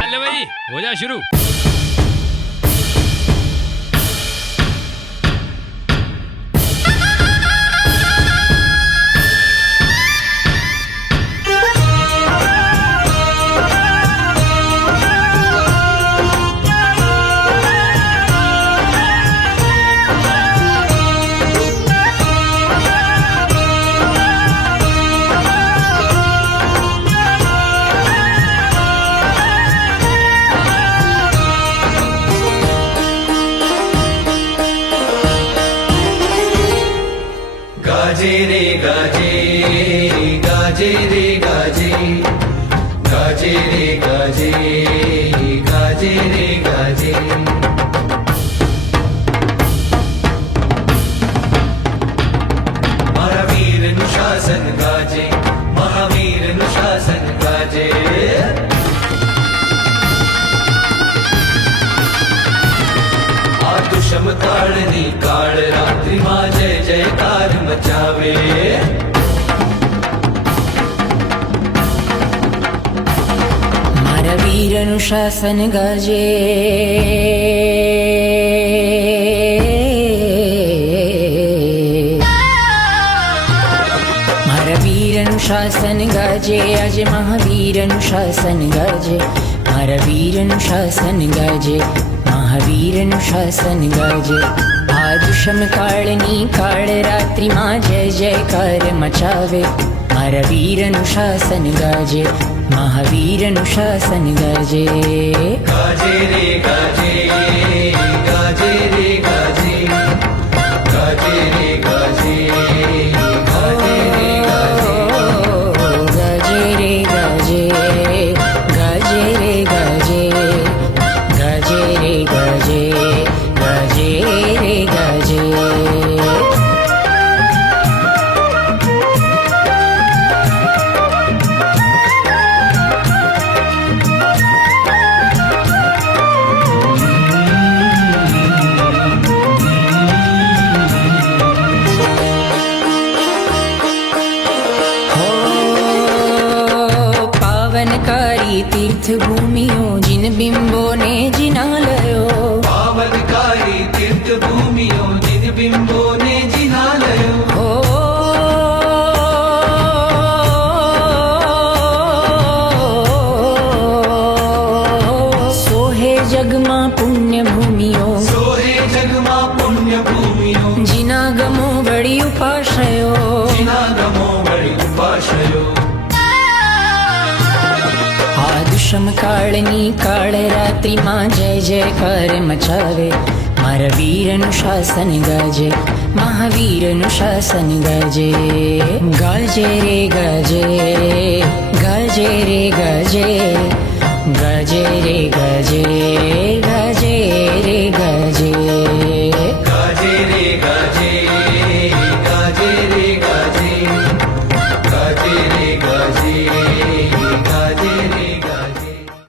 चल भाई हो जा शुरू। गाजे रे गाजे, गाजे रे गाजे, गाजे रे गाजे, गाजे रे गाजे। महावीर अनुशासन गाजे, महावीर अनुशासन गाजे। समकाळनी काळ रात्री मा जय जयकार मचावे। मारा वीर अनुशासन गाजे, मारा वीर अनुशासन गाजे, आज महावीर अनुशासन गाजे, मारा वीर अनुशासन गाजे, महावीर अनुशासन गाजे। आज समकाळनी काळ रात्रि मां जय जयकार मचावे, मारा वीर अनुशासन गाजे, महावीर अनुशासन गाजे। गाजे रे गाजे, गाजे रे गाजे, गाजे रे गाजे, गाजे रे गाजे, गाजे रे गाजे, गाजे रे गाजे, गाजे रे गाजे, गाजे रे गाजे। पावनकारी तीर्थ भूमियों जिन बिंबों ने जिना लयो, पावनकारी तीर्थ भूमियों जिन बिंबों ने जिना लयो। हो सोहे जगमा पुण्य भूमियों, सोहे जगमा पुण्य भूमियों, जिना गमो बड़ी उपाशयो, जिना गमो बड़ी उपाशयो। समकाळनी काळ रात्रि मां जय जयकार मचावे, मारा वीर अनुशासन गाजे, महावीर अनुशासन गाजे। गाजे रे गाजे, गाजे रे गाजे,